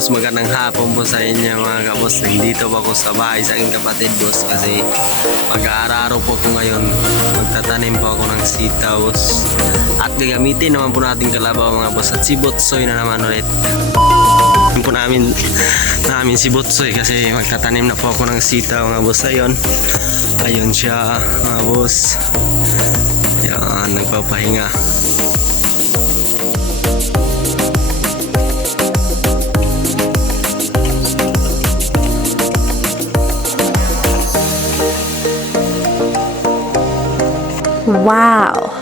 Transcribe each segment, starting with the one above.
boss, magandang hapon po sa inyo mga kaboss. Nandito po ako sa bahay sa aking kapatid boss kasi mag-aararo po ko ngayon. Magtatanim po ako ng sitaw boss. At gagamitin naman po natin kalabaw mga boss. At si Botsoy na naman ulit. Po namin si Botsoy kasi magtatanim na po ako ng sitaw mga boss. Ayun siya mga boss. Yan, nagpapahinga. Wow!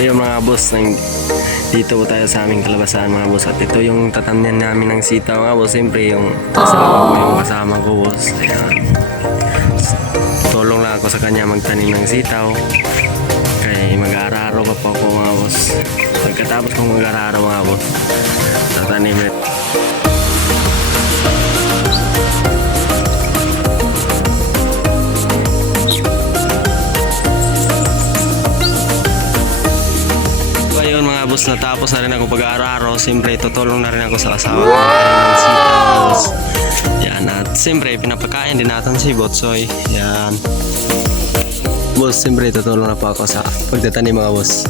Ayun mga boss, dito po tayo sa aming kalabasan mga boss. At ito yung tatamnan namin ng sitaw mga boss. Siyempre yung kasama ko boss. Ayan. Tulong lang ako sa kanya magtanim ng sitaw. Kaya mag-aararo pa po ako mga boss. Pagkatapos kong mag-aararo mga boss, tatanim ulit. Boss, natapos na rin ako pag-aararo. Siyempre tutulong na rin ako sa asawa ko ng sitaw. Yan, at siyempre pinapakain din natin si Botsoy. Yan boss, siyempre tutulong na po ako sa pagtatanim mga boss.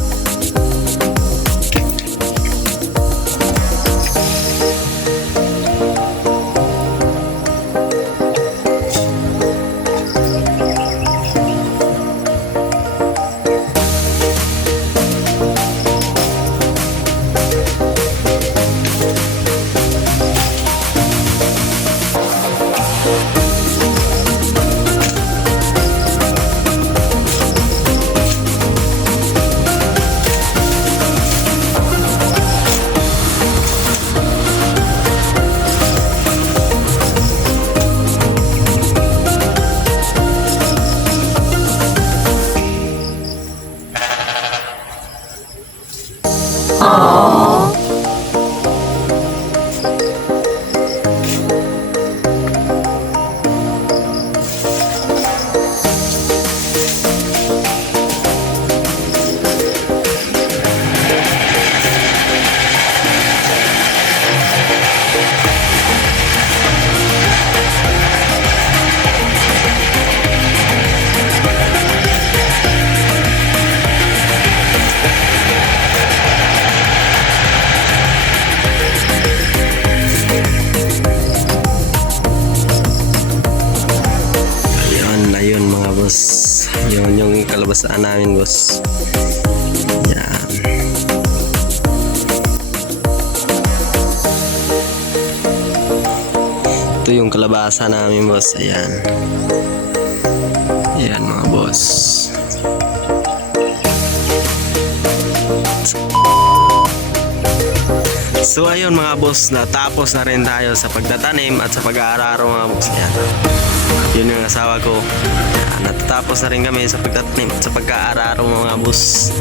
Ayun mga boss, yun yung kalabasaan namin boss. Yan. Ito yung kalabasa namin boss. Ayan. Ayan mga boss. So ayun mga boss, natapos na rin tayo sa pagtatanim at sa pag-aararo mga boss. Ayan. Yun yung asawa ko. Natatapos na rin kami sa pagtatanim at sa pag-aararo mga boss.